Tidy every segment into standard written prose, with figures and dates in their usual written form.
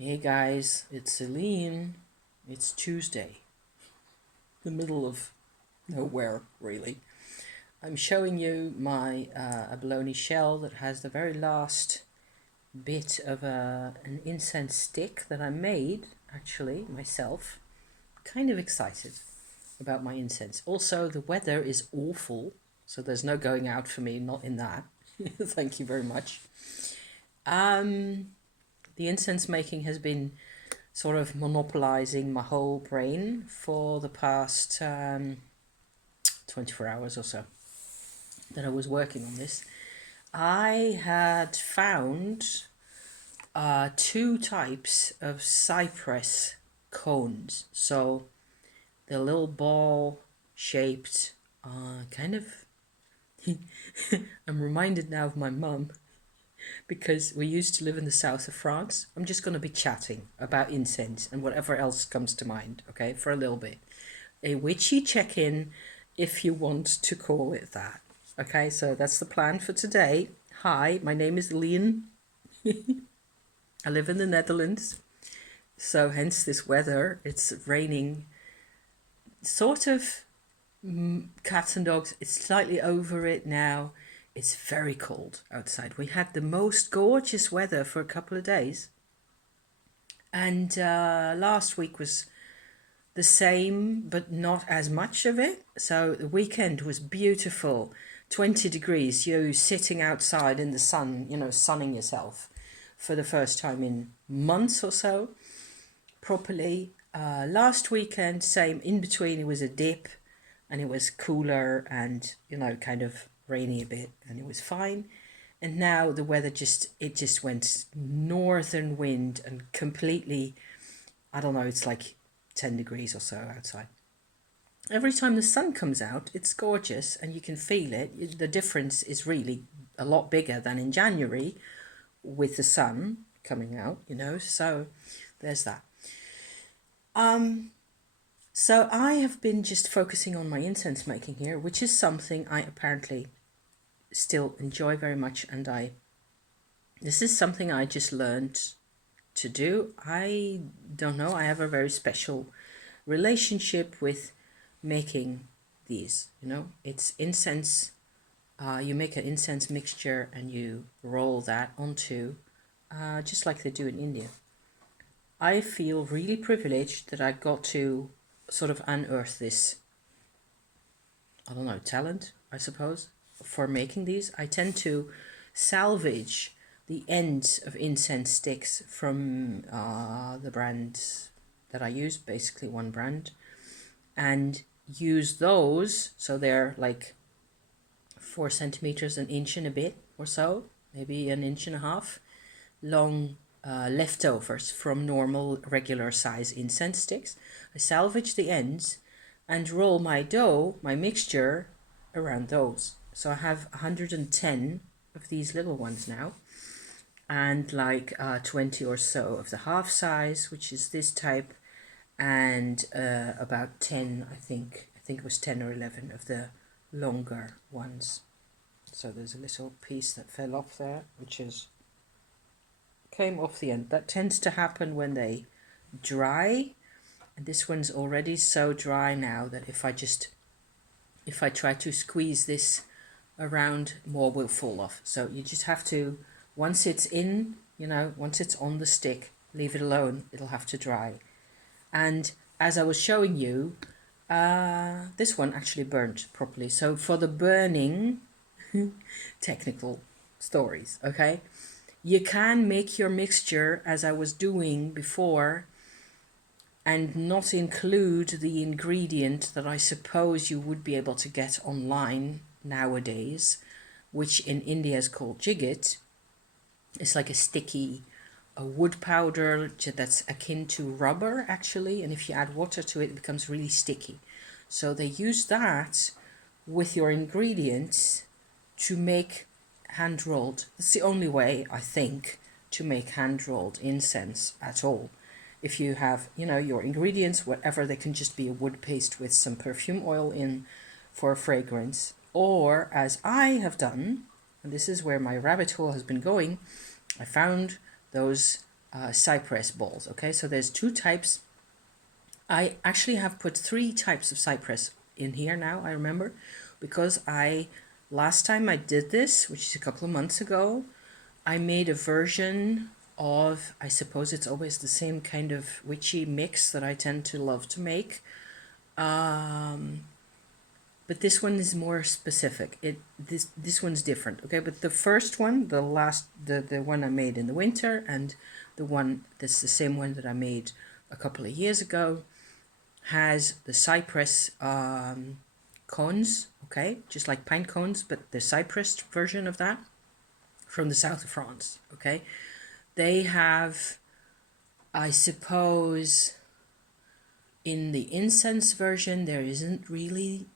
Hey guys, it's Celine. It's Tuesday, the middle of nowhere, really. I'm showing you my abalone shell that has the very last bit of an incense stick that I made, actually, myself. Kind of excited about my incense. Also, the weather is awful, so there's no going out for me, not in that. Thank you very much. Um, the incense making has been sort of monopolizing my whole brain for the past 24 hours or so that I was working on this. I had found two types of cypress cones. So the little ball shaped, kind of. I'm reminded now of my mum because we used to live in the south of France. I'm just going to be chatting about incense and whatever else comes to mind, okay, for a little bit. A witchy check-in, if you want to call it that. Okay, so that's the plan for today. Hi, my name is Leon. I live in the Netherlands. So hence this weather. It's raining, sort of cats and dogs. It's slightly over it now. It's very cold outside. We had the most gorgeous weather for a couple of days. And last week was the same, but not as much of it. So the weekend was beautiful. 20 degrees, you sitting outside in the sun, sunning yourself for the first time in months or so, properly. Last weekend, same, in between, it was a dip and it was cooler and, kind of rainy a bit, and it was fine. And now the weather just went northern wind and completely, I don't know, it's like 10 degrees or so outside. Every time the sun comes out, it's gorgeous and you can feel it. The difference is really a lot bigger than in January with the sun coming out, so there's that. So I have been just focusing on my incense making here, which is something I apparently still enjoy very much, and this is something I just learned to do. I don't know, I have a very special relationship with making these. It's incense. You make an incense mixture and you roll that onto, just like they do in India. I feel really privileged that I got to sort of unearth this, I don't know, talent, I suppose, for making these. I tend to salvage the ends of incense sticks from the brand that I use, basically one brand, and use those. So they're like 4 centimeters, an inch and a bit or so, maybe an inch and a half long leftovers from normal regular size incense sticks. I salvage the ends and roll my dough, my mixture, around those. So I have 110 of these little ones now, and like 20 or so of the half size, which is this type, and about 10, I think it was 10 or 11 of the longer ones. So there's a little piece that fell off there, which came off the end. That tends to happen when they dry, and this one's already so dry now that if I try to squeeze this around, more will fall off. So you just have to, once it's in, once it's on the stick, leave it alone. It'll have to dry. And as I was showing you, this one actually burnt properly. So for the burning, technical stories, okay? You can make your mixture as I was doing before and not include the ingredient that I suppose you would be able to get online nowadays, which in India is called jigget. It's like a sticky a wood powder that's akin to rubber, actually, and if you add water to it, it becomes really sticky. So they use that with your ingredients to make hand-rolled. It's the only way, I think, to make hand-rolled incense at all. If you have, your ingredients, whatever, they can just be a wood paste with some perfume oil in for a fragrance. Or, as I have done, and this is where my rabbit hole has been going, I found those cypress balls. Okay, so there's two types. I actually have put three types of cypress in here now, I remember, because last time I did this, which is a couple of months ago, I made a version of, I suppose it's always the same kind of witchy mix that I tend to love to make. But this one is more specific. This one's different, okay? But the first one, the one I made in the winter, and the one that's the same one that I made a couple of years ago, has the cypress cones, okay? Just like pine cones, but the cypress version of that from the south of France, okay? They have, I suppose, in the incense version, there isn't really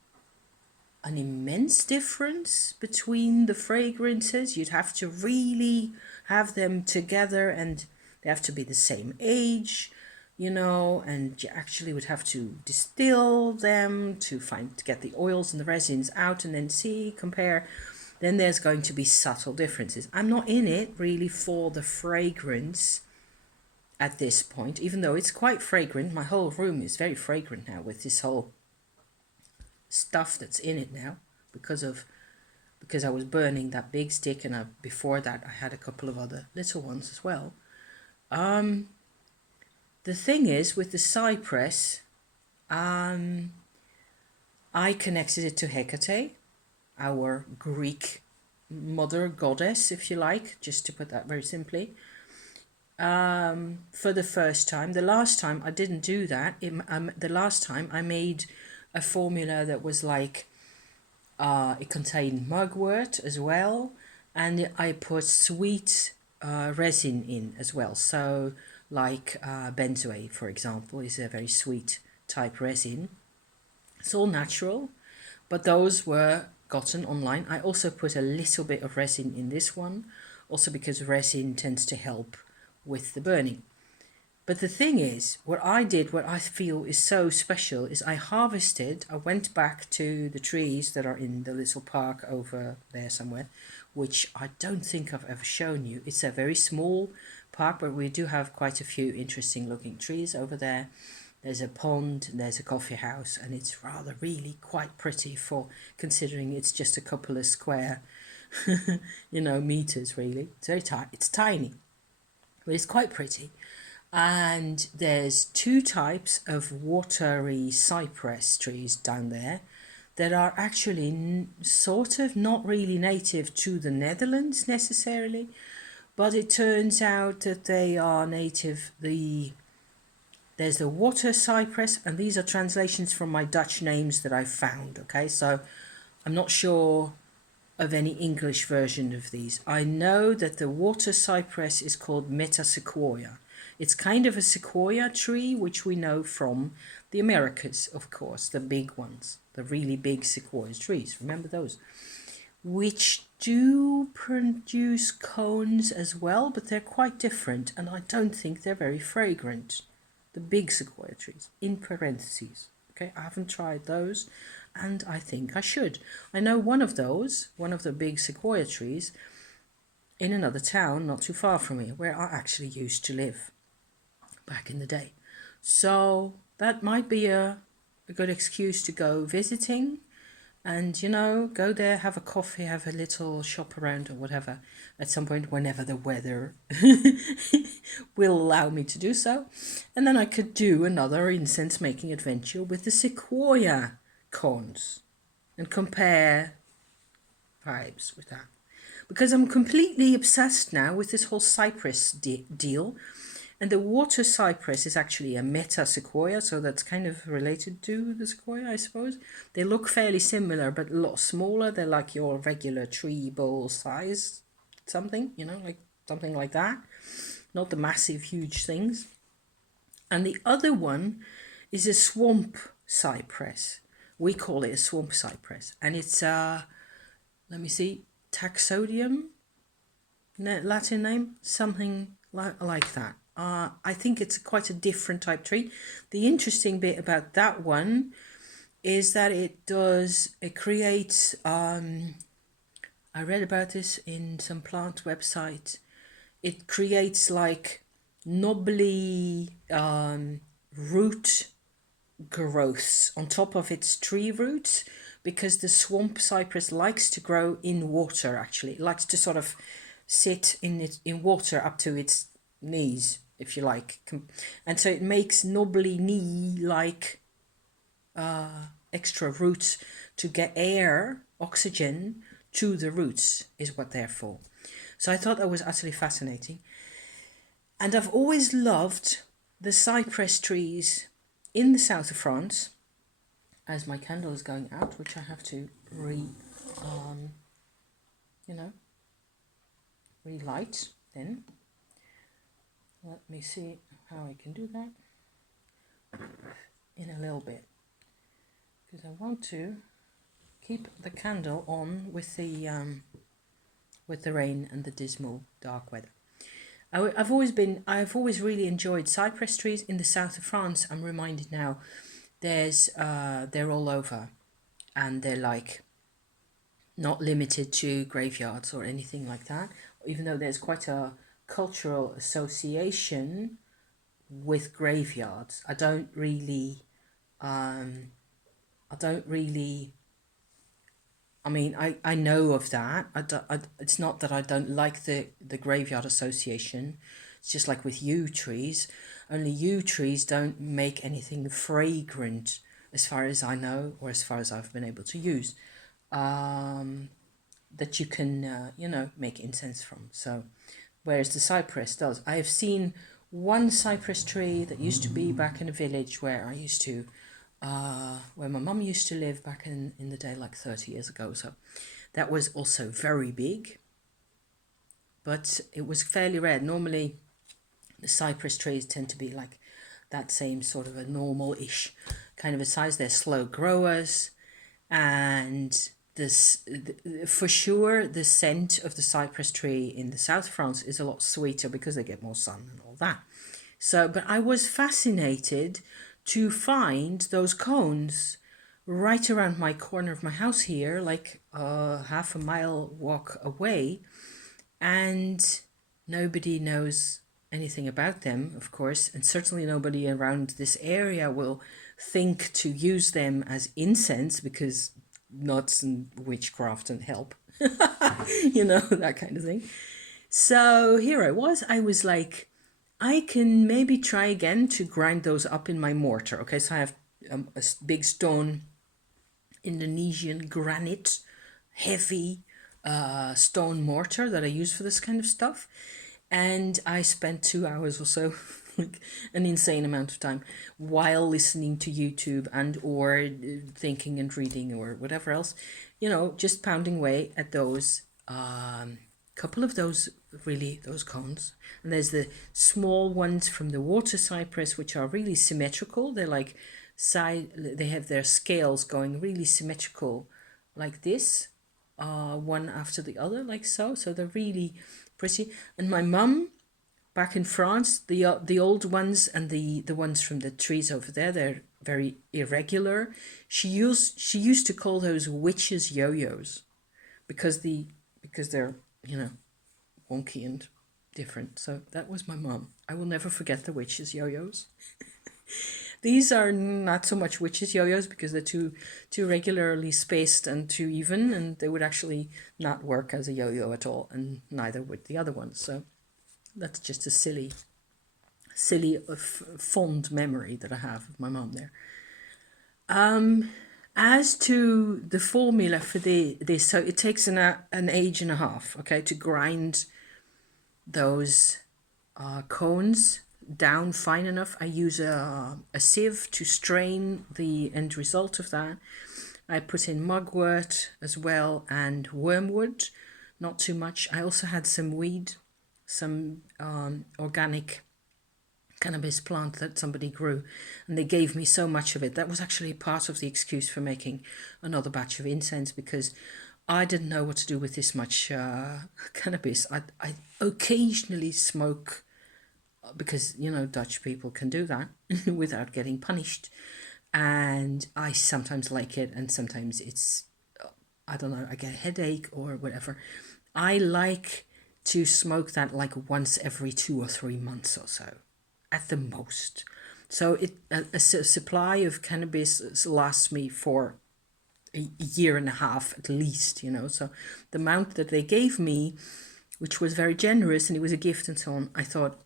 an immense difference between the fragrances. You'd have to really have them together, and they have to be the same age, you know, and you actually would have to distill them to get the oils and the resins out and then compare. Then there's going to be subtle differences. I'm not in it really for the fragrance at this point, even though it's quite fragrant. My whole room is very fragrant now with this whole stuff that's in it now because I was burning that big stick, and before that I had a couple of other little ones as well. The thing is with the cypress, I connected it to Hekate, our Greek mother goddess, if you like, just to put that very simply. For the first time. The last time I didn't do that. The last time I made a formula that was like, it contained mugwort as well, and I put sweet resin in as well. So like benzoate, for example, is a very sweet type resin. It's all natural, but those were gotten online. I also put a little bit of resin in this one, also because resin tends to help with the burning. But the thing is, what I feel is so special, is I went back to the trees that are in the little park over there somewhere, which I don't think I've ever shown you. It's a very small park, but we do have quite a few interesting looking trees over there. There's a pond, there's a coffee house, and it's really quite pretty for considering it's just a couple of square, meters really. It's very it's tiny, but it's quite pretty. And there's two types of watery cypress trees down there that are actually sort of not really native to the Netherlands necessarily, but it turns out that they are native. There's the water cypress, and these are translations from my Dutch names that I found, okay? So I'm not sure of any English version of these. I know that the water cypress is called Metasequoia. It's kind of a sequoia tree, which we know from the Americas, of course, the big ones, the really big sequoia trees. Remember those? Which do produce cones as well, but they're quite different, and I don't think they're very fragrant. The big sequoia trees, in parentheses. Okay, I haven't tried those, and I think I should. I know one of the big sequoia trees, in another town not too far from here, where I actually used to live back in the day. So that might be a good excuse to go visiting and, go there, have a coffee, have a little shop around or whatever at some point, whenever the weather will allow me to do so. And then I could do another incense making adventure with the sequoia cones and compare vibes with that. Because I'm completely obsessed now with this whole cypress deal. And the water cypress is actually a metasequoia, so that's kind of related to the sequoia, I suppose. They look fairly similar, but a lot smaller. They're like your regular tree bowl size, something, like something like that. Not the massive, huge things. And the other one is a swamp cypress. We call it a swamp cypress. And it's, let me see, Taxodium, Latin name, something like that. I think it's quite a different type tree. The interesting bit about that one is that it creates, I read about this in some plant website. It creates like knobbly root growths on top of its tree roots, because the swamp cypress likes to grow in water. Actually, it likes to sort of sit in water up to its knees, if you like, and so it makes knobbly knee like extra roots to get air, oxygen to the roots, is what they're for. So I thought that was utterly fascinating. And I've always loved the cypress trees in the south of France. As my candle is going out, which I have to you know, relight then. Let me see how I can do that in a little bit, because I want to keep the candle on with the rain and the dismal dark weather. I've always really enjoyed cypress trees in the south of France. I'm reminded now, they're all over, and they're like not limited to graveyards or anything like that, even though there's quite a cultural association with graveyards. I don't really I mean, I know of that. It's not that I don't like the graveyard association. It's just like with yew trees. Only yew trees don't make anything fragrant, as far as I know, or as far as I've been able to use, that you can, make incense from. So, whereas the cypress does. I have seen one cypress tree that used to be back in a village where I used to where my mum used to live back in the day, like 30 years ago. So that was also very big, but it was fairly rare. Normally, the cypress trees tend to be like that same sort of a normal-ish kind of a size. They're slow growers, and for sure the scent of the cypress tree in the south of France is a lot sweeter because they get more sun and all that. So, but I was fascinated to find those cones right around my corner of my house here, like half a mile walk away, and nobody knows anything about them, of course, and certainly nobody around this area will think to use them as incense, because nuts and witchcraft and help, that kind of thing. So here I was like, I can maybe try again to grind those up in my mortar. Okay, so I have a big stone Indonesian granite, heavy stone mortar that I use for this kind of stuff. And I spent 2 hours or so, like an insane amount of time, while listening to YouTube and or thinking and reading or whatever else, just pounding away at those couple of those cones. And there's the small ones from the water cypress, which are really symmetrical. They're like they have their scales going really symmetrical, like this, one after the other, like so. So they're really pretty. And my mum, back in France, the old ones and the ones from the trees over there, they're very irregular. She used to call those witches yo-yos, because they're wonky and different. So that was my mum. I will never forget the witches yo-yos. These are not so much witches yo-yos, because they're too regularly spaced and too even, and they would actually not work as a yo-yo at all, and neither would the other ones. So that's just a silly fond memory that I have of my mum there. As to the formula for this, so it takes an age and a half, okay, to grind those cones down fine enough. I use a sieve to strain the end result of that. I put in mugwort as well and wormwood, not too much. I also had some weed, some organic cannabis plant that somebody grew, and they gave me so much of it. That was actually part of the excuse for making another batch of incense, because I didn't know what to do with this much cannabis. I occasionally smoke, because Dutch people can do that without getting punished, and I sometimes like it, and sometimes it's, I don't know, I get a headache or whatever. I like to smoke that like once every 2 or 3 months or so, at the most. So a supply of cannabis lasts me for a year and a half at least, you know. So the amount that they gave me, which was very generous and it was a gift and so on, I thought,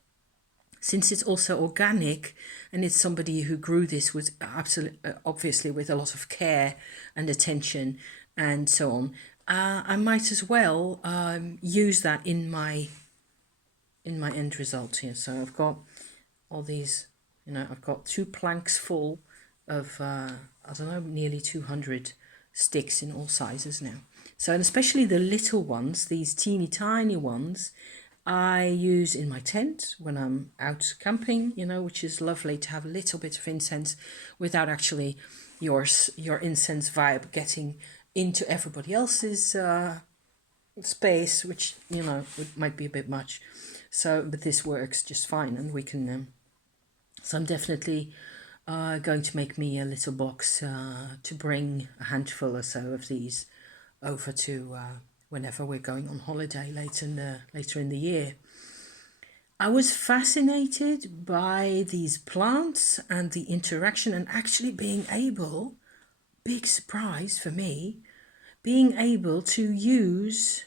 since it's also organic and it's somebody who grew this with absolutely, obviously with a lot of care and attention and so on, I might as well use that in my end result here. So I've got all these, you know, I've got 2 planks full of I don't know, nearly 200 sticks in all sizes now. So, and especially the little ones, these teeny tiny ones, I use in my tent when I'm out camping, you know, which is lovely to have a little bit of incense without actually your incense vibe getting into everybody else's space, which, you know, might be a bit much. So, but this works just fine, and we can. So I'm definitely going to make me a little box to bring a handful or so of these over to whenever we're going on holiday later in the year. I was fascinated by these plants and the interaction, and actually being able, big surprise for me, being able to use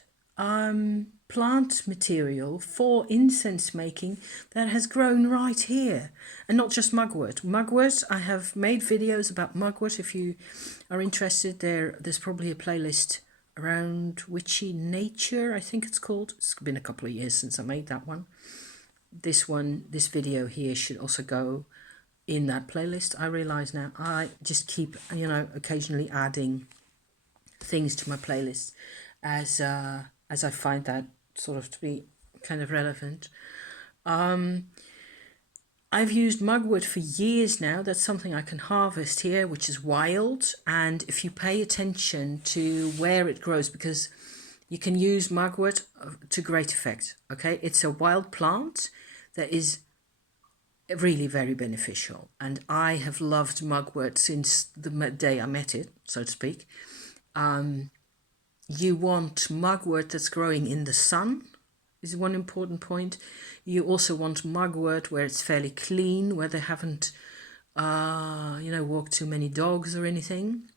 plant material for incense making that has grown right here, and not just mugwort. Mugwort, I have made videos about mugwort. If you are interested, there's probably a playlist around Witchy Nature, I think it's called. It's been a couple of years since I made that one. This video here should also go in that playlist. I realize now I just keep, you know, occasionally adding things to my playlist as I find that sort of to be kind of relevant. I've used mugwort for years now. That's something I can harvest here, which is wild. And if you pay attention to where it grows, because you can use mugwort to great effect. Okay, it's a wild plant that is really very beneficial, and I have loved mugwort since the day I met it, so to speak. You want mugwort that's growing in the sun, is one important point. You also want mugwort where it's fairly clean, where they haven't, you know, walked too many dogs or anything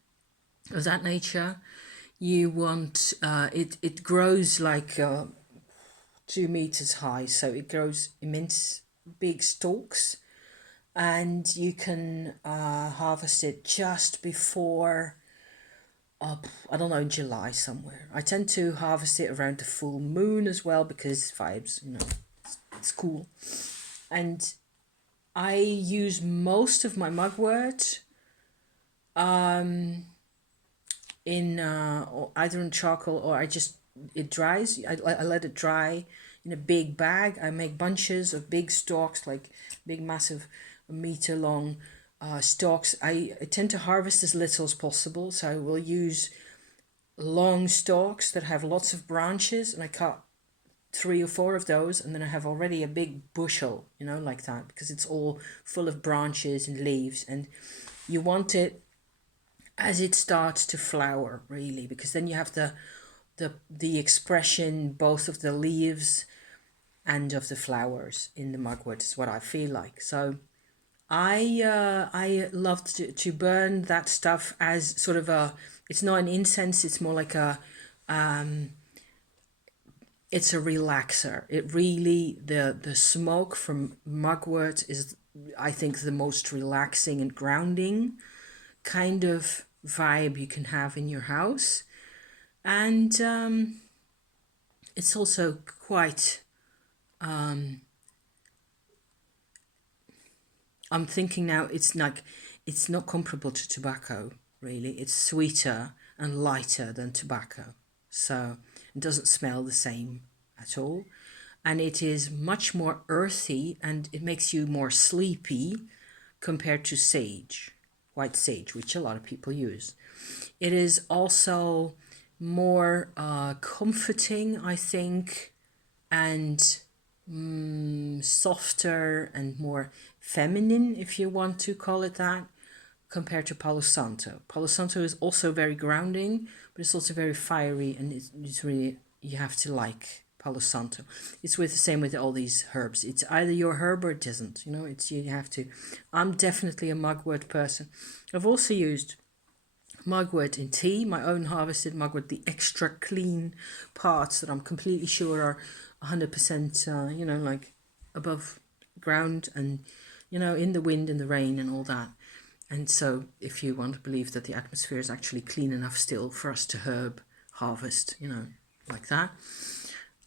of that nature. You want, it grows like 2 meters high, so it grows immense big stalks, and you can harvest it just before, I don't know, July somewhere. I tend to harvest it around the full moon as well, because vibes, you know, it's cool. And I use most of my mugwort in either in charcoal, or it dries. I let it dry in a big bag. I make bunches of big stalks, like big massive meter long stalks. I tend to harvest as little as possible, so I will use long stalks that have lots of branches, and I cut 3 or 4 of those, and then I have already a big bushel, you know, like that, because it's all full of branches and leaves. And you want it as it starts to flower, really, because then you have the expression both of the leaves and of the flowers in the mugwort, is what I feel like. So I love to burn that stuff as sort of it's not an incense, it's more like it's a relaxer. It really, the smoke from mugwort is, I think, the most relaxing and grounding kind of vibe you can have in your house. And it's also quite, I'm thinking now, it's not comparable to tobacco, really. It's sweeter and lighter than tobacco, so it doesn't smell the same at all, and it is much more earthy, and it makes you more sleepy compared to sage, white sage, which a lot of people use. It is also more comforting, I think, and softer and more feminine, if you want to call it that, compared to Palo Santo. Palo Santo is also very grounding, but it's also very fiery, and it's really, you have to like Palo Santo. It's with the same with all these herbs. It's either your herb or it isn't. You know, it's you have to. I'm definitely a mugwort person. I've also used mugwort in tea, my own harvested mugwort, the extra clean parts that I'm completely sure are 100%, you know, like above ground and, you know, in the wind and the rain and all that. And so if you want to believe that the atmosphere is actually clean enough still for us to herb harvest, you know, like that,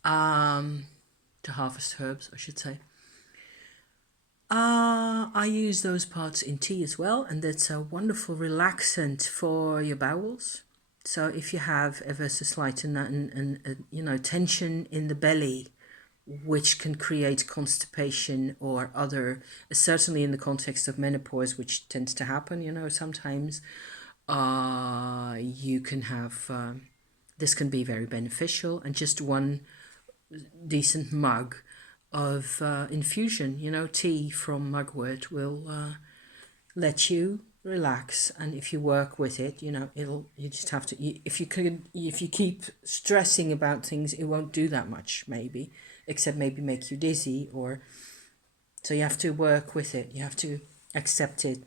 to harvest herbs, I should say. I use those parts in tea as well, and that's a wonderful relaxant for your bowels. So if you have ever so slight and you know, tension in the belly, which can create constipation or other, certainly in the context of menopause, which tends to happen, you know, sometimes, you can have, this can be very beneficial, and just one decent mug of infusion, you know, tea from mugwort will let you relax. And if you work with it, you know, you just have to, if you keep stressing about things, it won't do that much, maybe, except maybe make you dizzy. Or so you have to work with it, you have to accept it,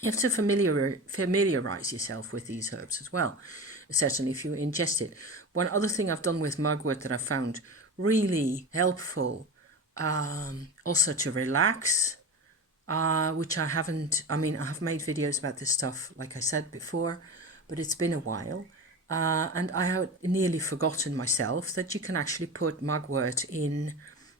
you have to familiarize yourself with these herbs as well, certainly if you ingest it. One other thing I've done with mugwort that I found really helpful, also to relax, which I haven't, I mean, I have made videos about this stuff, like I said before, but it's been a while. And I had nearly forgotten myself that you can actually put mugwort in.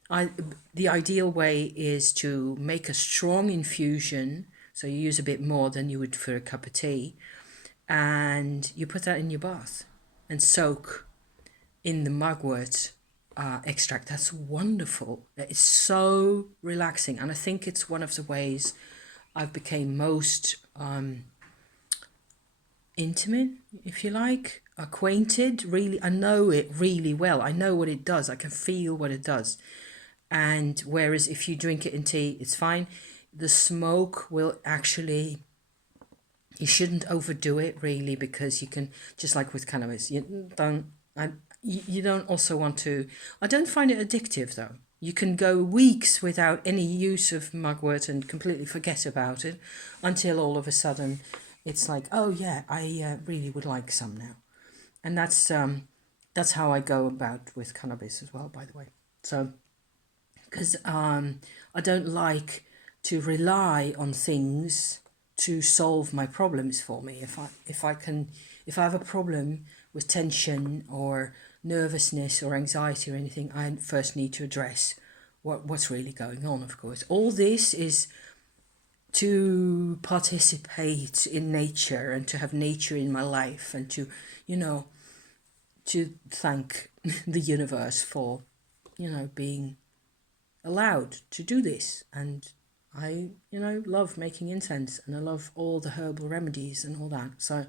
The ideal way is to make a strong infusion, so you use a bit more than you would for a cup of tea, and you put that in your bath and soak in the mugwort extract. That's wonderful. It's so relaxing, and I think it's one of the ways I've become most intimate, if you like, acquainted. Really, I know it really well. I know what it does. I can feel what it does. And whereas if you drink it in tea, it's fine. The smoke will actually, you shouldn't overdo it really, because you can, just like with cannabis, you don't also want to, I don't find it addictive though. You can go weeks without any use of mugwort and completely forget about it until all of a sudden it's like, oh yeah, I really would like some now. And that's how I go about with cannabis as well, by the way. So, because I don't like to rely on things to solve my problems for me. If I have a problem with tension or nervousness or anxiety or anything, I first need to address what's really going on, of course. All this is to participate in nature and to have nature in my life, and to, you know, to thank the universe for, you know, being allowed to do this. And I, you know, love making incense, and I love all the herbal remedies and all that. So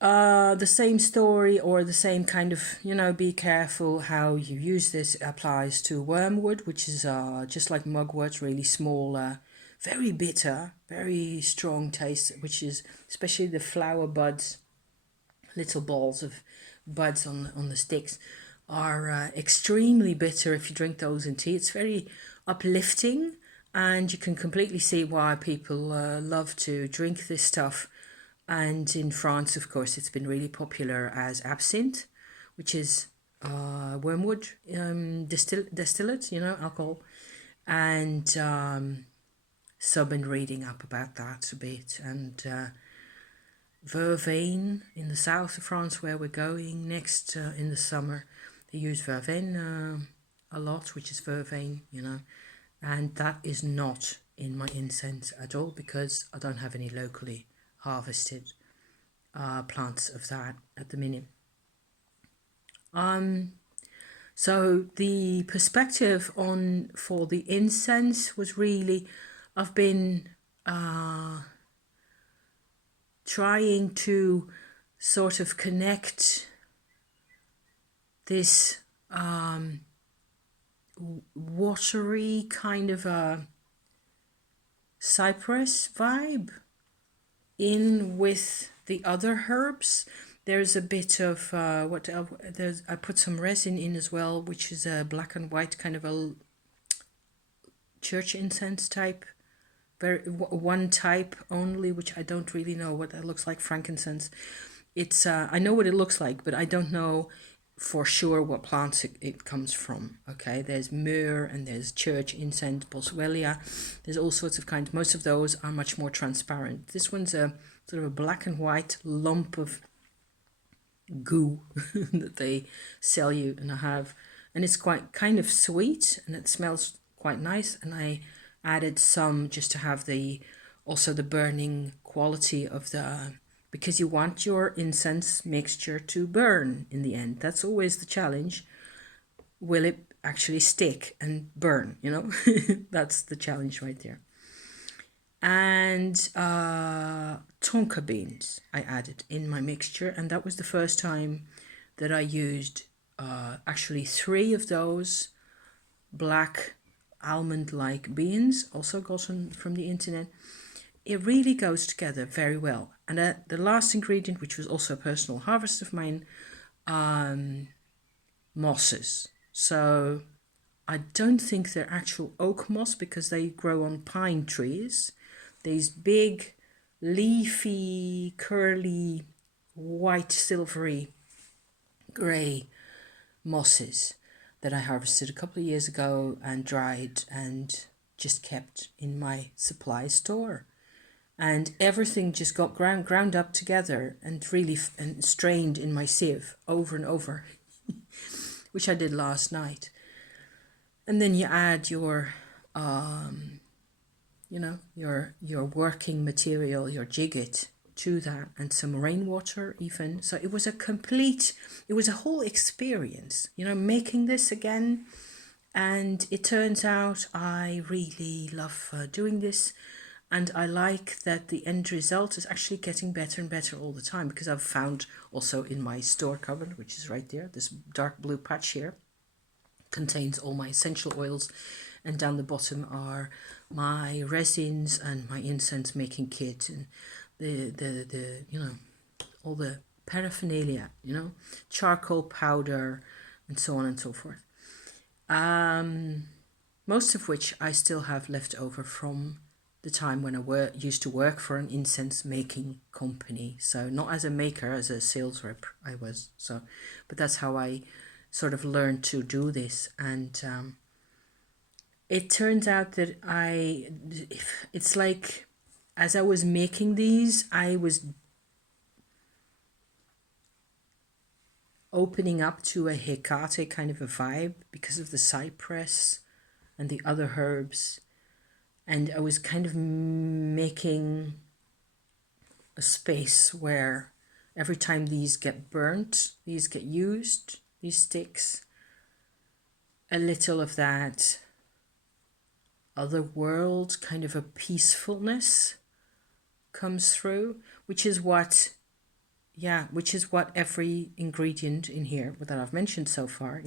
the same story, or the same kind of, you know, be careful how you use this, applies to wormwood, which is just like mugwort, really small, very bitter, very strong taste, which is especially the flower buds, little balls of buds on the sticks, are extremely bitter if you drink those in tea. It's very uplifting, and you can completely see why people love to drink this stuff. And in France, of course, it's been really popular as absinthe, which is wormwood distillate, you know, alcohol. And so I've been reading up about that a bit. And vervain in the south of France, where we're going next in the summer, they use vervain a lot, which is vervain, you know. And that is not in my incense at all, because I don't have any locally harvested plants of that at the minute. So the perspective on for the incense was really, I've been trying to sort of connect this watery kind of a cypress vibe in with the other herbs. There's a bit of what else? There's, I put some resin in as well, which is a black and white kind of a church incense type, very one type only, which I don't really know what that looks like. Frankincense. It's I know what it looks like, but I don't know for sure what plants it comes from. Okay, there's myrrh and there's church incense, boswellia. There's all sorts of kinds. Most of those are much more transparent. This one's a sort of a black and white lump of goo that they sell you, and I have, and it's quite kind of sweet and it smells quite nice. And I added some just to have the also the burning quality of the, because you want your incense mixture to burn in the end. That's always the challenge. Will it actually stick and burn, you know? That's the challenge right there. And tonka beans I added in my mixture, and that was the first time that I used actually 3 of those black almond-like beans, also gotten from the internet. It really goes together very well. And the last ingredient, which was also a personal harvest of mine, mosses. So I don't think they're actual oak moss because they grow on pine trees. These big, leafy, curly, white, silvery, grey mosses that I harvested a couple of years ago and dried and just kept in my supply store. And everything just got ground up together and really and strained in my sieve over and over, which I did last night. And then you add your your working material, your jigget, to that, and some rainwater even. So it was a whole experience, making this again. And it turns out I really love doing this. And I like that the end result is actually getting better and better all the time, because I've found also in my store cupboard, which is right there, this dark blue patch here contains all my essential oils, and down the bottom are my resins and my incense making kit and the all the paraphernalia, charcoal powder and so on and so forth. Most of which I still have left over from the time when I used to work for an incense making company. So not as a maker, as a sales rep I was. So, but that's how I sort of learned to do this. And it turns out that it's like, as I was making these, I was opening up to a Hekate kind of a vibe because of the cypress and the other herbs. And I was kind of making a space where every time these get burnt, these get used, these sticks, a little of that other world kind of a peacefulness comes through, which is what every ingredient in here that I've mentioned so far,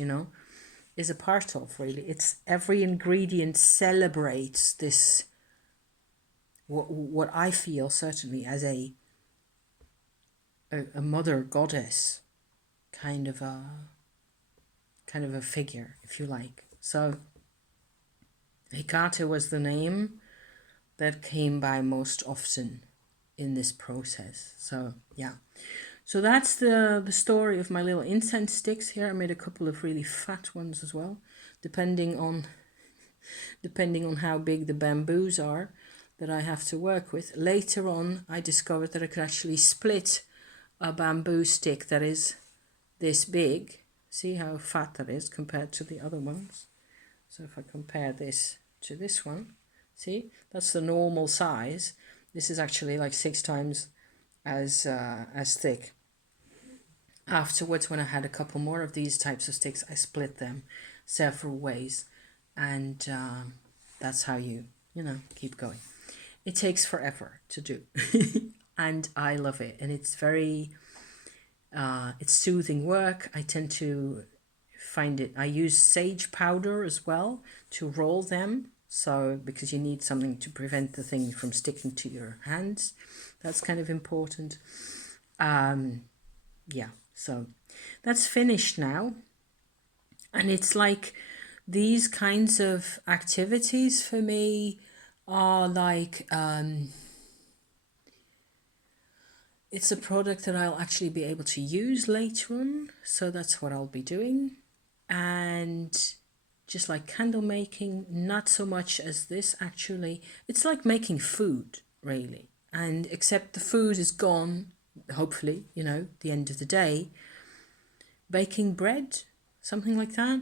is a part of, really. It's every ingredient celebrates this, what I feel certainly as a mother goddess kind of a figure, if you like. So Hekate was the name that came by most often in this process. So yeah, so that's the story of my little incense sticks here. I made a couple of really fat ones as well, depending on how big the bamboos are that I have to work with. Later on, I discovered that I could actually split a bamboo stick that is this big. See how fat that is compared to the other ones. So if I compare this to this one, see, that's the normal size. This is actually like 6 times as thick. Afterwards, when I had a couple more of these types of sticks, I split them several ways, and that's how you keep going. It takes forever to do, and I love it, and it's very it's soothing work. I tend to find it. I use sage powder as well to roll them, so because you need something to prevent the thing from sticking to your hands. That's kind of important. yeah, so that's finished now. And it's like these kinds of activities for me are like, it's a product that I'll actually be able to use later on. So that's what I'll be doing. And just like candle making, not so much as this actually. It's like making food, really. And except the food is gone, hopefully, the end of the day. Baking bread, something like that,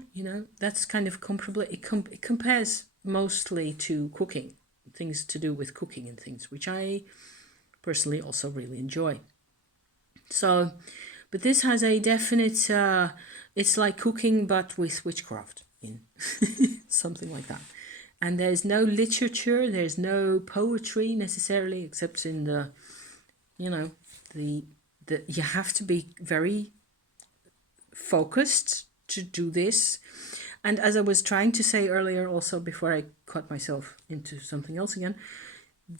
that's kind of comparable. It compares mostly to cooking, things to do with cooking and things, which I personally also really enjoy. So, but this has a definite, it's like cooking but with witchcraft in, something like that. And there's no literature, there's no poetry necessarily, except in the, the you have to be very focused to do this. And as I was trying to say earlier, also before I cut myself into something else again,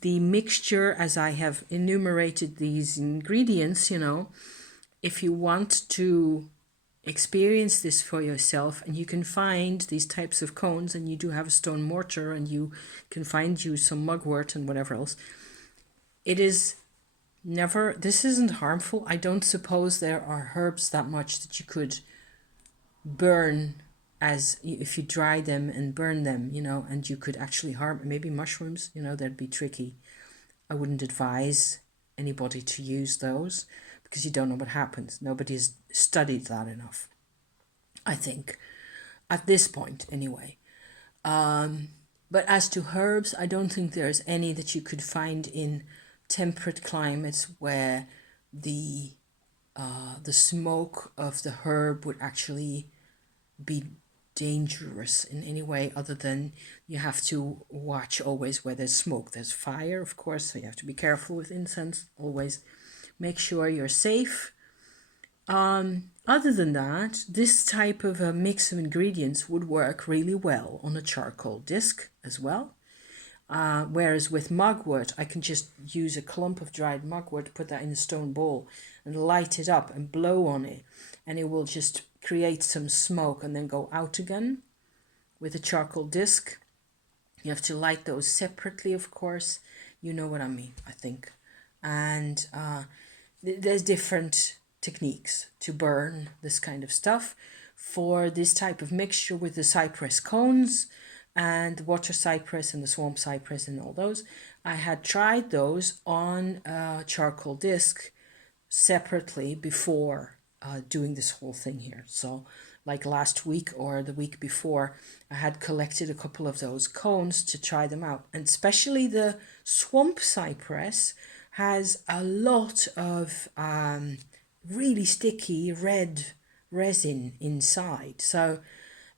the mixture, as I have enumerated these ingredients, if you want to experience this for yourself, and you can find these types of cones, and you do have a stone mortar, and you can find you some mugwort and whatever else, it is never, this isn't harmful. I don't suppose there are herbs that much that you could burn, as if you dry them and burn them, and you could actually harm, maybe mushrooms, that'd be tricky. I wouldn't advise anybody to use those because you don't know what happens. Nobody's studied that enough, I think, at this point anyway. But as to herbs, I don't think there's any that you could find in temperate climates where the smoke of the herb would actually be dangerous in any way, other than you have to watch always where there's smoke. There's fire, of course, so you have to be careful with incense. Always make sure you're safe. Other than that, this type of a mix of ingredients would work really well on a charcoal disc as well. Whereas with mugwort, I can just use a clump of dried mugwort, put that in a stone bowl and light it up and blow on it, and it will just create some smoke and then go out again. With a charcoal disc, you have to light those separately, of course. You know what I mean, I think. And there's different techniques to burn this kind of stuff. For this type of mixture with the cypress cones and the water cypress and the swamp cypress and all those, I had tried those on a charcoal disc separately before doing this whole thing here. So like last week or the week before, I had collected a couple of those cones to try them out. And especially the swamp cypress has a lot of really sticky red resin inside. So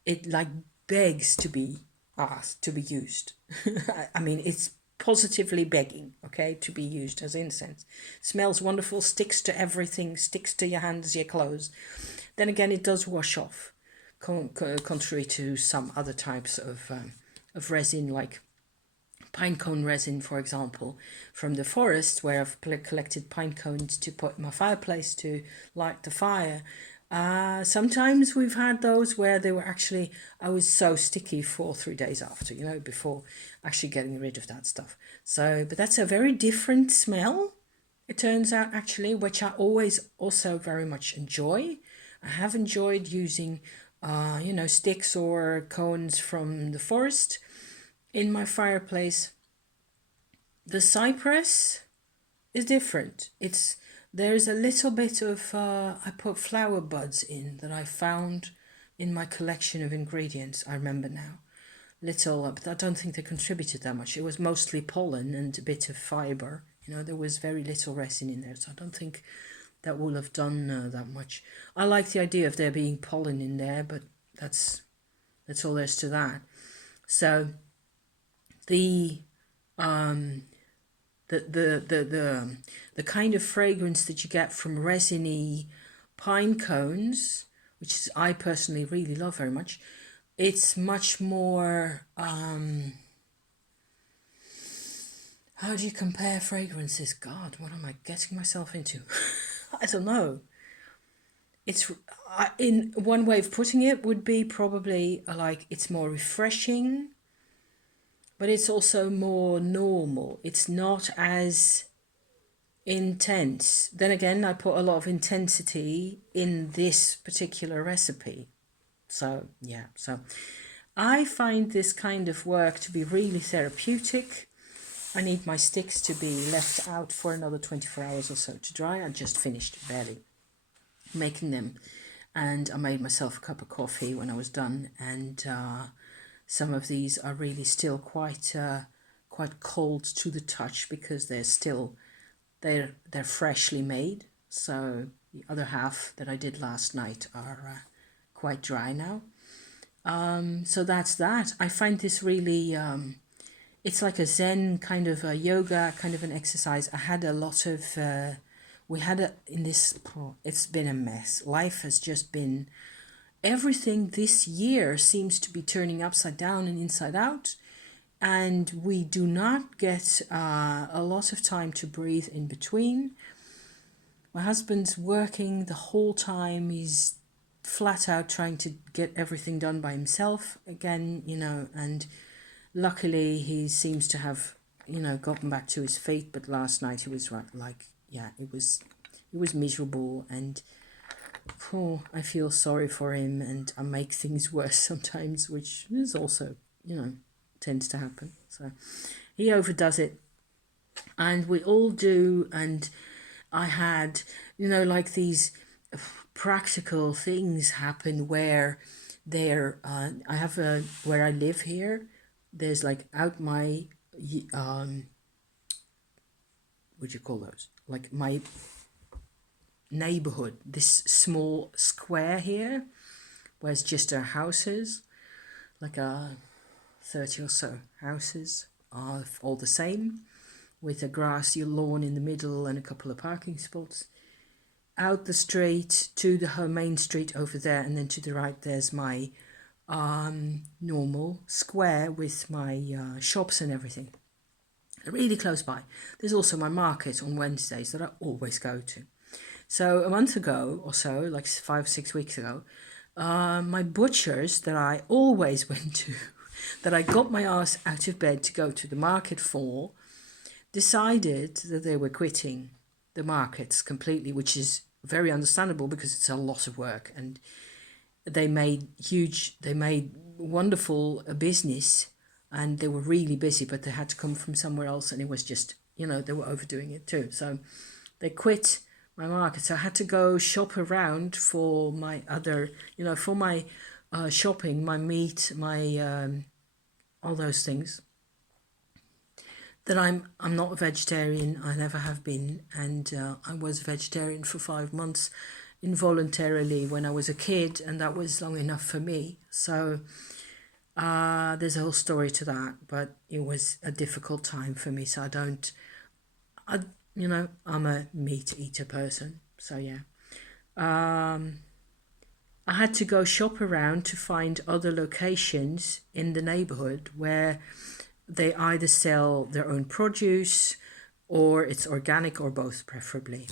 it like begs to be asked to be used. I mean, it's positively begging, okay, to be used as incense. Smells wonderful, sticks to everything, sticks to your hands, your clothes. Then again, it does wash off, contrary to some other types of resin, like pine cone resin, for example, from the forest, where I've collected pine cones to put in my fireplace to light the fire. Sometimes we've had those where they were actually, I was so sticky for 3 days after, before actually getting rid of that stuff. So, but that's a very different smell, it turns out, actually, which I always also very much enjoy. I have enjoyed using, sticks or cones from the forest in my fireplace. The cypress is different. There's a little bit of I put flower buds in that I found in my collection of ingredients. I remember now, little, but I don't think they contributed that much. It was mostly pollen and a bit of fiber. There was very little resin in there, so I don't think that will have done that much. I like the idea of there being pollen in there, but that's all there's to that. So the kind of fragrance that you get from resiny pine cones, which is, I personally really love very much, it's much more, how do you compare fragrances? God, what am I getting myself into? I don't know. it's in one way of putting it would be probably like it's more refreshing, but it's also more normal. It's not as intense. Then again, I put a lot of intensity in this particular recipe. So, yeah. So, I find this kind of work to be really therapeutic. I need my sticks to be left out for another 24 hours or so to dry. I just finished barely making them, and I made myself a cup of coffee when I was done, and some of these are really still quite cold to the touch because they're freshly made. So the other half that I did last night are quite dry now. So that's that. I find this really it's like a Zen kind of a yoga kind of an exercise. I had a lot of we had a in this it's been a mess. Life has just been everything this year seems to be turning upside down and inside out, and we do not get a lot of time to breathe in between. My husband's working the whole time. He's flat out trying to get everything done by himself again, and luckily he seems to have, gotten back to his feet, but last night he was it was miserable, and I feel sorry for him, and I make things worse sometimes, which is also, tends to happen. So he overdoes it, and we all do. And I had, like these practical things happen where I have where I live here, there's like out my, what do you call those? Like my neighborhood, this small square here, where it's just our houses, like 30 or so houses, are all the same, with a grassy lawn in the middle and a couple of parking spots. Out the street to the main street over there, and then to the right there's my normal square with my shops and everything. Really close by. There's also my market on Wednesdays that I always go to. So a month ago or so, like 5 or 6 weeks ago, my butchers that I always went to, that I got my ass out of bed to go to the market for, decided that they were quitting the markets completely, which is very understandable because it's a lot of work, and they made wonderful business, and they were really busy, but they had to come from somewhere else, and it was just, they were overdoing it too. So they quit my market. So I had to go shop around for my other, for my shopping, my meat, my all those things. That I'm not a vegetarian. I never have been, and I was a vegetarian for 5 months involuntarily when I was a kid, and that was long enough for me. So there's a whole story to that, but it was a difficult time for me. So I'm a meat eater person. So yeah. I had to go shop around to find other locations in the neighborhood where they either sell their own produce or it's organic, or both preferably,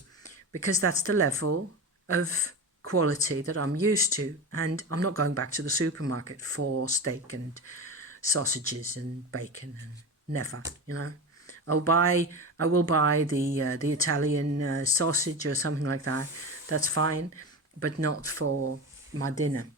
because that's the level of quality that I'm used to. And I'm not going back to the supermarket for steak and sausages and bacon, and never, I will buy the Italian sausage or something like that. That's fine, but not for my dinner.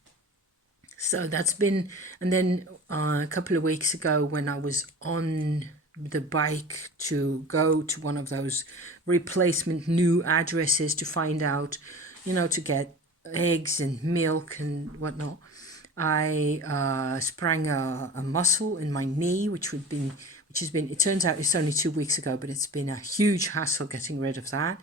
So that's been, and then a couple of weeks ago when I was on the bike to go to one of those replacement new addresses to find out, to get eggs and milk and whatnot, I sprang a muscle in my knee, which has been, it turns out it's only 2 weeks ago, but it's been a huge hassle getting rid of that.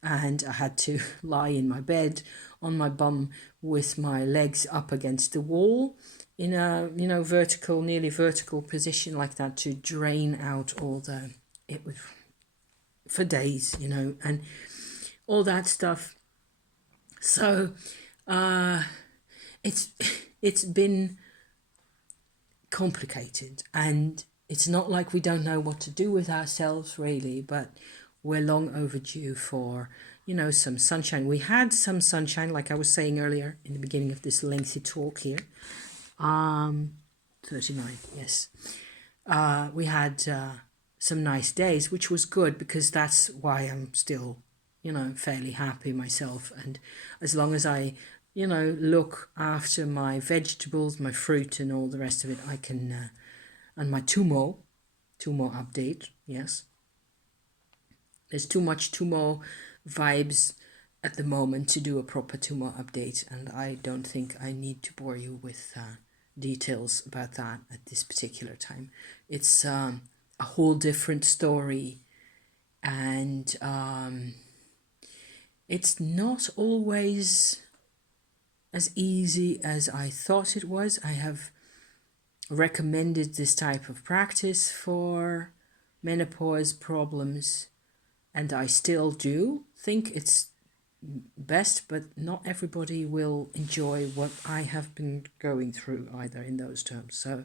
And I had to lie in my bed on my bum with my legs up against the wall in a, vertical, nearly vertical position like that, to drain out it was for days, and all that stuff. So it's been complicated, and it's not like we don't know what to do with ourselves really, but we're long overdue for, you know, some sunshine. We had some sunshine, like I was saying earlier in the beginning of this lengthy talk here. 39, yes. We had some nice days, which was good because that's why I'm still, you know, fairly happy myself. And as long as I, you know, look after my vegetables, my fruit and all the rest of it, I can, and my Tumo update, yes. There's too much Tumo vibes at the moment to do a proper Tumo update, and I don't think I need to bore you with details about that at this particular time. It's a whole different story, and it's not always as easy as I thought it was. I have recommended this type of practice for menopause problems, and I still do think it's best, but not everybody will enjoy what I have been going through either in those terms. So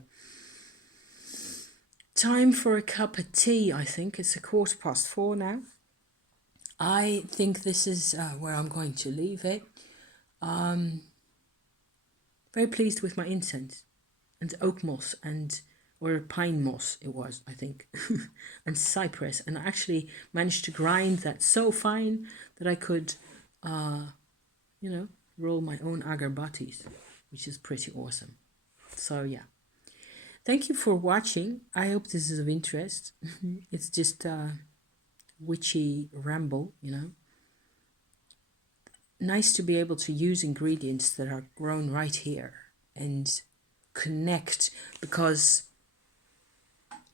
time for a cup of tea. I think it's 4:15 now. I think this is where I'm going to leave it. Very pleased with my incense and oak moss or pine moss it was, I think, and cypress. And I actually managed to grind that so fine that I could, you know, roll my own agarbatis, which is pretty awesome. So yeah, thank you for watching. I hope this is of interest. It's just a witchy ramble, you know. Nice to be able to use ingredients that are grown right here and connect, because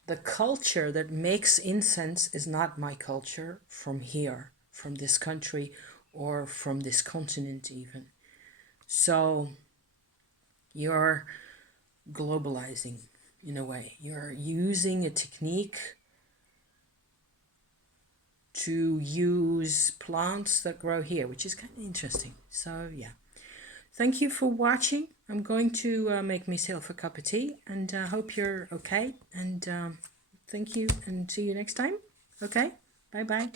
the culture that makes incense is not my culture from here, from this country, or from this continent even. So you're globalizing in a way. You're using a technique to use plants that grow here, which is kind of interesting. So yeah, thank you for watching. I'm going to make myself a cup of tea, and hope you're okay. And thank you, and see you next time. Okay, bye bye.